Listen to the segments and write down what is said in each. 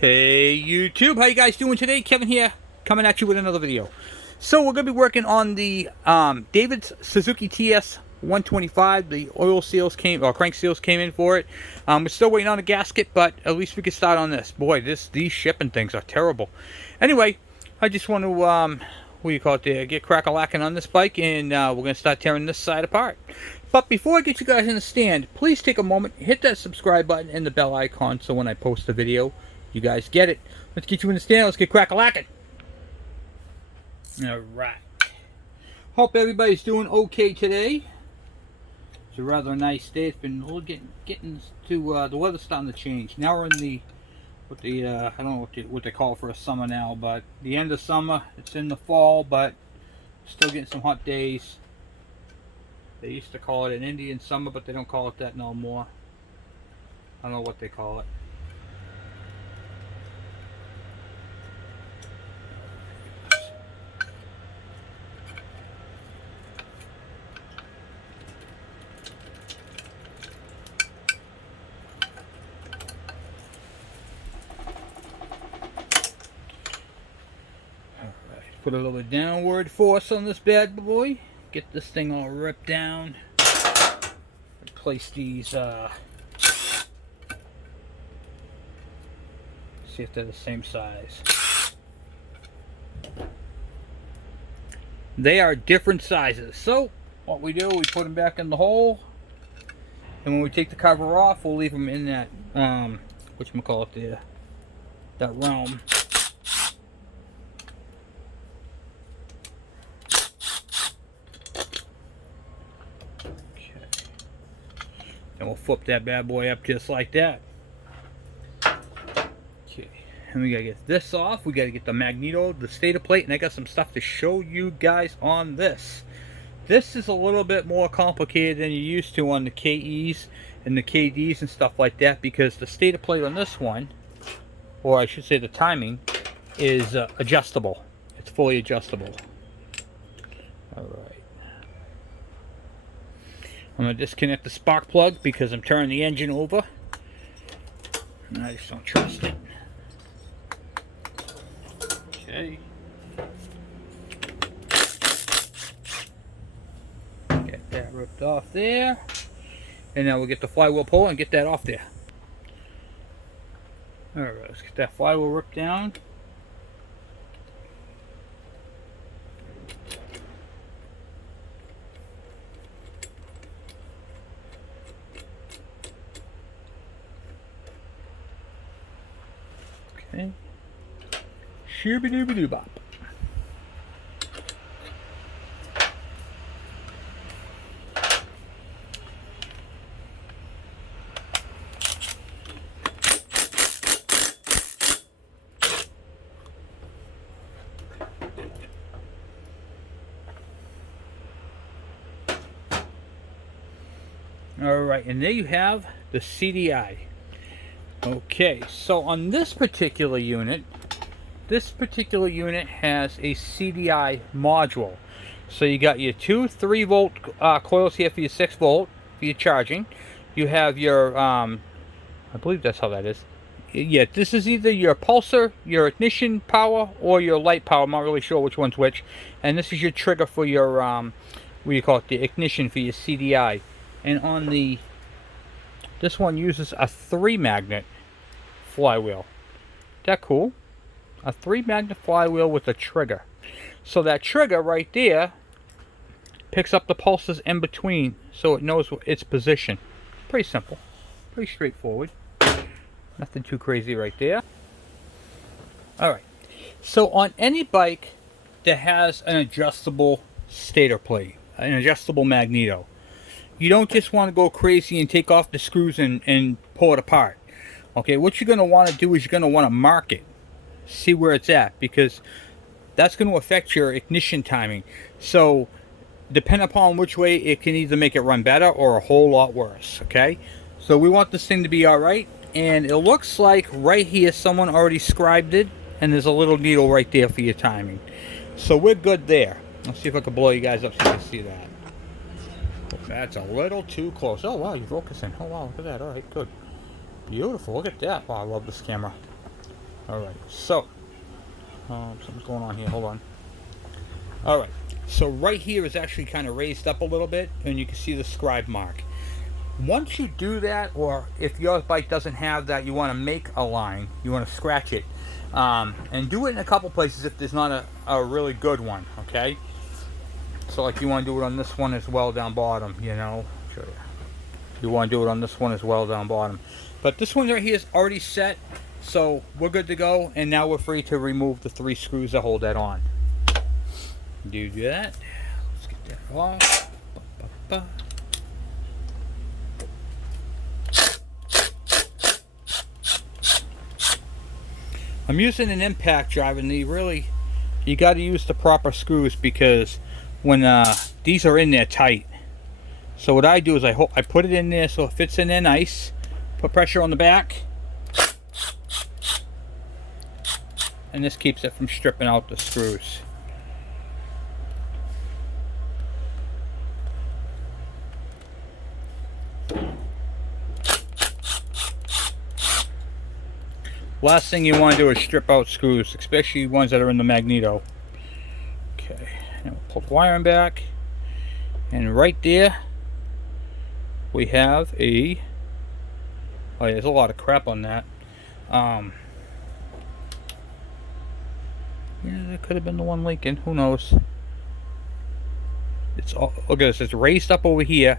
Hey YouTube, how you guys doing today? Kevin here, coming at you with another video. So we're going to be working on the Davids Suzuki TS125. The oil seals came, or crank seals came in for it. We're still waiting on a gasket, but at least we can start on this. Boy, these shipping things are terrible. Anyway, I just want to, what do you call it there, get crack-a-lacking on this bike, and we're going to start tearing this side apart. But before I get you guys in the stand, please take a moment, hit that subscribe button and the bell icon so when I post a video, you guys get it. Let's get you in the stand. Let's get crack-a-lacking. Alright. Hope everybody's doing okay today. It's a rather nice day. It's been a little getting to the weather's starting to change. Now we're in the I don't know what they call it for a summer now, but the end of summer. It's in the fall, but still getting some hot days. They used to call it an Indian summer, but they don't call it that no more. I don't know what they call it. Put a little downward force on this bad boy. Get this thing all ripped down. Replace these. See if they're the same size. They are different sizes. So what we do, we put them back in the hole, and when we take the cover off, we'll leave them in that whatchamacallit there, that realm. And we'll flip that bad boy up just like that. Okay, and we gotta get this off. We gotta get the magneto, the stator plate, and I got some stuff to show you guys on this. This is a little bit more complicated than you're used to on the KEs and the KDs and stuff like that, because the stator plate on this one, or I should say the timing, is adjustable. It's fully adjustable. Alright. I'm going to disconnect the spark plug because I'm turning the engine over. And I just don't trust it. Okay. Get that ripped off there. And now we'll get the flywheel pull and get that off there. Alright, let's get that flywheel ripped down. Okay. Shooby-dooby-doo-bop. Alright, and there you have the CDI. Okay, so on this particular unit has a Cdi module. So you got your two 3-volt coils here for your 6-volt for your charging. You have your, I believe that's how that is. Yeah, this is either your pulsar, your ignition power, or your light power. I'm not really sure which one's which. And this is your trigger for your, what do you call it, the ignition for your CDI. And on the, this one uses a 3-magnet flywheel. That cool? A 3-magnet flywheel with a trigger. So that trigger right there picks up the pulses in between, so it knows its position. Pretty simple, pretty straightforward. Nothing too crazy right there. All right. So on any bike that has an adjustable stator plate, an adjustable magneto, you don't just want to go crazy and take off the screws and pull it apart. Okay, what you're going to want to do is you're going to want to mark it. See where it's at, because that's going to affect your ignition timing. So, depending upon which way, it can either make it run better or a whole lot worse. Okay, so we want this thing to be alright. And it looks like right here someone already scribed it, and there's a little needle right there for your timing. So we're good there. Let's see if I can blow you guys up so you can see that. That's a little too close. Oh wow, you're focusing. Oh wow, look at that. Alright, good. Beautiful, look at that. Wow, I love this camera. Alright, so something's going on here, hold on. Alright, so right here is actually kind of raised up a little bit, and you can see the scribe mark. Once you do that, or if your bike doesn't have that, you want to make a line, you want to scratch it, and do it in a couple places if there's not a really good one, okay? So like you want to do it on this one as well down bottom, you know. Show you. You want to do it on this one as well down bottom. But this one right here is already set, so we're good to go, and now we're free to remove the 3 screws that hold that on. Do that. Let's get that off. I'm using an impact drive, and you got to use the proper screws because when these are in there tight. So what I do is I put it in there so it fits in there nice. Put pressure on the back, and this keeps it from stripping out the screws. Last thing you want to do is strip out screws, especially ones that are in the magneto. Okay, and we'll pull the wiring back, and right there we have a, oh yeah, there's a lot of crap on that. Yeah, that could have been the one leaking, who knows. It's all, look at this, it's raised up over here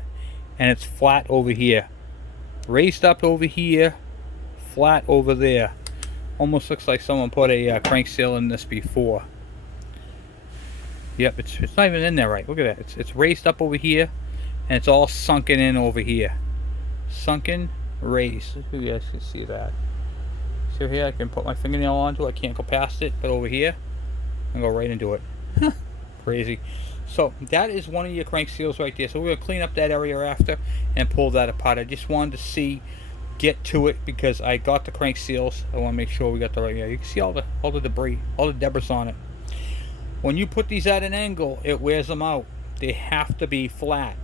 and it's flat over here. Raised up over here, flat over there. Almost looks like someone put a crank seal in this before. Yep, it's not even in there right. Look at that. It's raised up over here, and it's all sunken in over here. Sunken, raised. You guys can see that. See here, I can put my fingernail onto it. I can't go past it, but over here, I go right into it. Crazy. So that is one of your crank seals right there. So we're gonna clean up that area after and pull that apart. I just wanted to get to it because I got the crank seals. I want to make sure we got the right. Yeah, you can see all the debris, all the debris on it. When you put these at an angle, it wears them out. They have to be flat.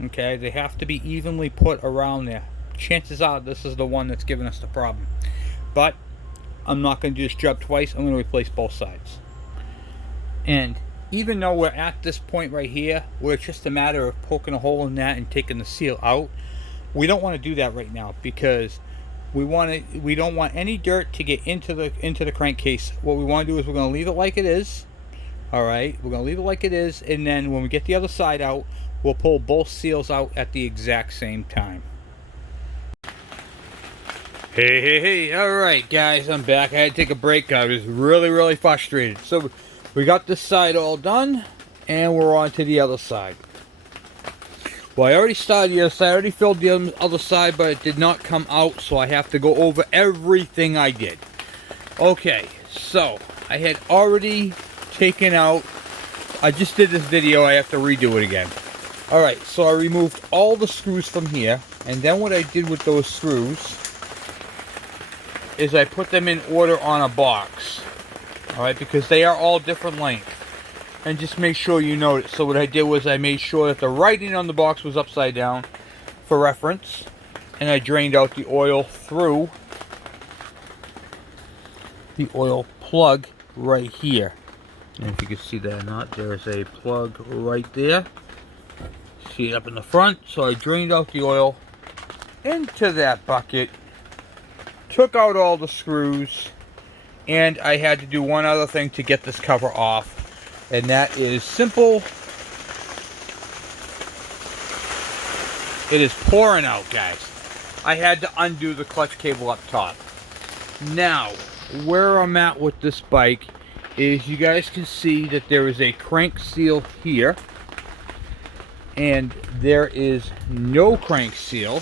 Okay, they have to be evenly put around there. Chances are this is the one that's giving us the problem. But I'm not going to do this job twice. I'm going to replace both sides. And even though we're at this point right here, where it's just a matter of poking a hole in that and taking the seal out, we don't want to do that right now because we don't want any dirt to get into the crankcase. What we want to do is we're going to leave it like it is. All right, we're going to leave it like it is, and then when we get the other side out, we'll pull both seals out at the exact same time. Hey, all right, guys, I'm back. I had to take a break. I was really frustrated. So we got this side all done, and we're on to the other side. Well, I already started the other side. I already filled the other side, but it did not come out, so I have to go over everything I did. Okay, so I had already taken out, I just did this video, I have to redo it again. Alright, so I removed all the screws from here, and then what I did with those screws is I put them in order on a box. Alright, because they are all different length. And just make sure you note it. So what I did was I made sure that the writing on the box was upside down for reference, and I drained out the oil through the oil plug right here. And if you can see that or not, there's a plug right there. See it up in the front. So I drained out the oil into that bucket, took out all the screws, and I had to do one other thing to get this cover off. And that is simple. It is pouring out, guys. I had to undo the clutch cable up top. Now, where I'm at with this bike is you guys can see that there is a crank seal here. And there is no crank seal.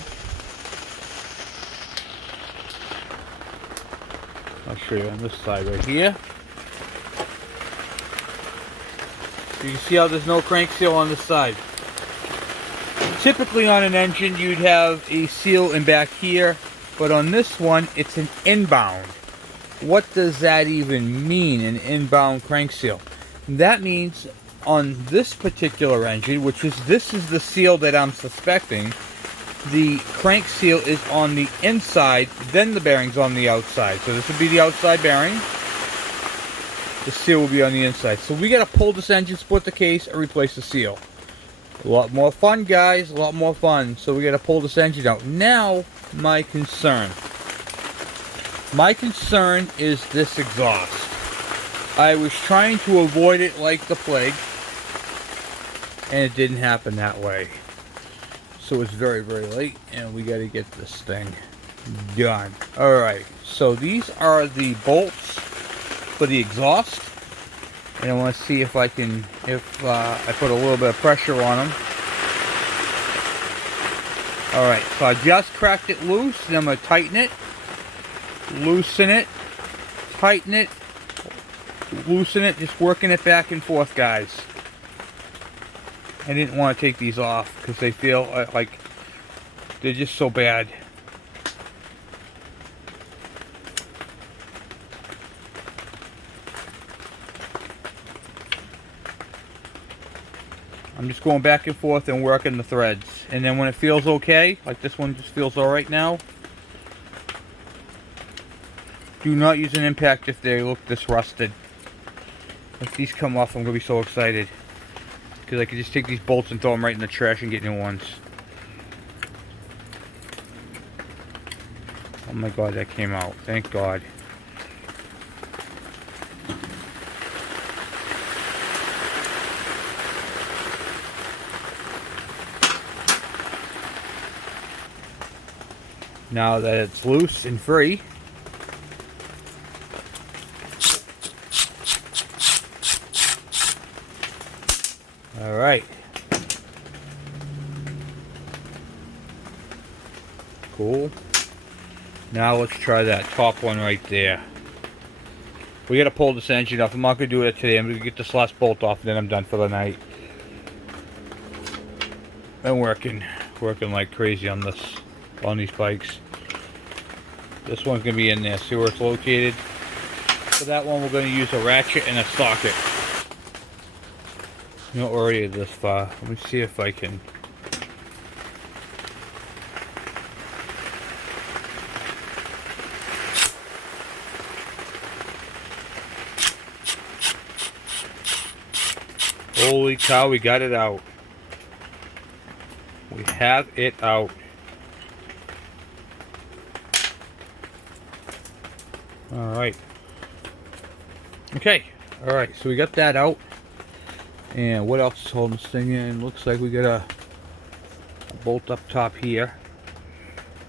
I'll show you on this side right here. You can see how there's no crank seal on this side. Typically on an engine you'd have a seal in back here, but on this one it's an inbound. What does that even mean, an inbound crank seal? That means on this particular engine, this is the seal that I'm suspecting, the crank seal is on the inside, then the bearing's on the outside. So this would be the outside bearing. The seal will be on the inside. So we got to pull this engine, split the case, and replace the seal. A lot more fun, guys. A lot more fun. So we got to pull this engine out. Now, my concern. My concern is this exhaust. I was trying to avoid it like the plague, and it didn't happen that way. So it's very, very late, and we got to get this thing done. Alright, so these are the bolts for the exhaust. And I want to see if I can, I put a little bit of pressure on them. Alright, so I just cracked it loose, and I'm going to tighten it, loosen it, tighten it, loosen it, just working it back and forth, guys. I didn't want to take these off because they feel like they're just so bad. I'm just going back and forth and working the threads. And then when it feels okay, like this one just feels alright now, do not use an impact if they look this rusted. If these come off, I'm going to be so excited. Because I could just take these bolts and throw them right in the trash and get new ones. Oh my god, that came out. Thank god. Now that it's loose and free, alright. Cool. Now let's try that top one right there. We gotta pull this engine off. I'm not gonna do it today. I'm gonna get this last bolt off and then I'm done for the night. Been working like crazy on these bikes. This one's gonna be in there. See where it's located? For that one we're gonna use a ratchet and a socket. Not already this far. Let me see if I can. Holy cow, we got it out. We have it out. Alright. Okay. Alright, so we got that out. And what else is holding this thing in? Looks like we got a bolt up top here.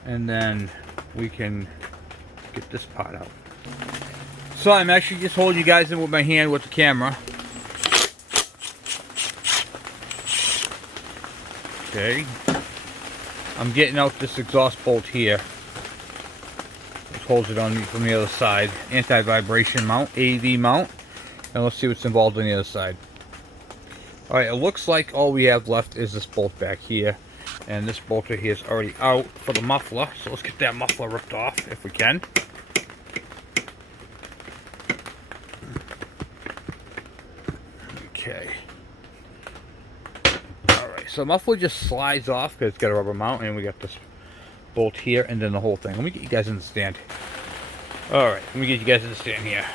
And then we can get this part out. So I'm actually just holding you guys in with my hand with the camera. Okay. I'm getting out this exhaust bolt here. Which holds it on from the other side. Anti-vibration mount, AV mount. And let's see what's involved on the other side. Alright, it looks like all we have left is this bolt back here. And this bolt right here is already out for the muffler. So let's get that muffler ripped off if we can. Okay. Alright, so the muffler just slides off because it's got a rubber mount. And we got this bolt here and then the whole thing. Let me get you guys in the stand. Alright, let me get you guys in the stand here.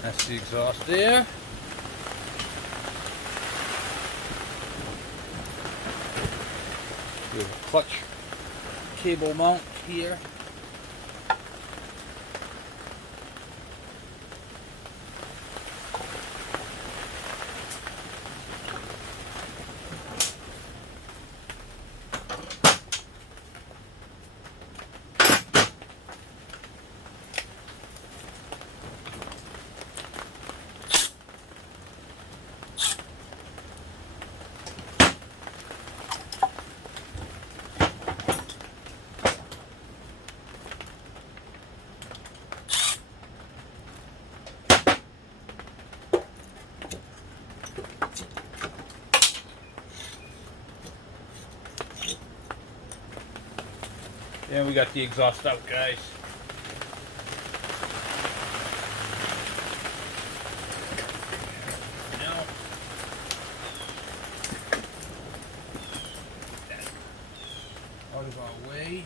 That's the exhaust there. We have a clutch cable mount here. And we got the exhaust out, guys. of our way.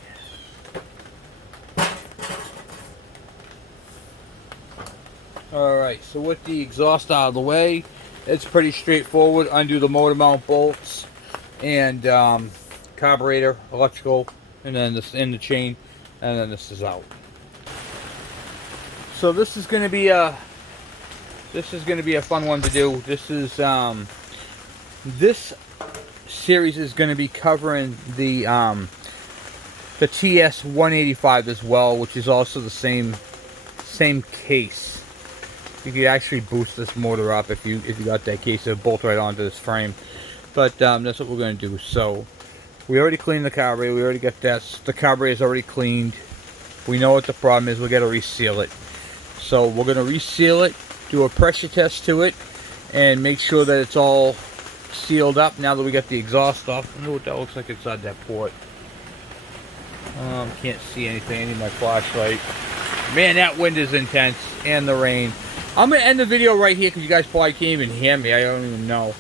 Alright, so with the exhaust out of the way, it's pretty straightforward. Undo the motor mount bolts and carburetor, electrical, and then this in the chain, and then this is out. So this is going to be a fun one to do. This is this series is going to be covering the TS185 as well, which is also the same case. You could actually boost this motor up if you got that case. It'll bolt right onto this frame. But that's what we're going to do. So we already cleaned the carburetor. We already got that. The carburetor is already cleaned. We know what the problem is. We got to reseal it. So we're going to reseal it, do a pressure test to it, and make sure that it's all sealed up now that we got the exhaust off. I know what that looks like inside that port. Can't see anything. I need my flashlight. Man, that wind is intense, and the rain. I'm going to end the video right here because you guys probably can't even hear me. I don't even know.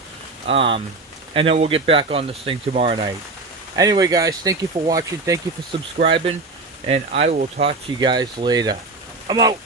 And then we'll get back on this thing tomorrow night. Anyway, guys, thank you for watching. Thank you for subscribing. And I will talk to you guys later. I'm out.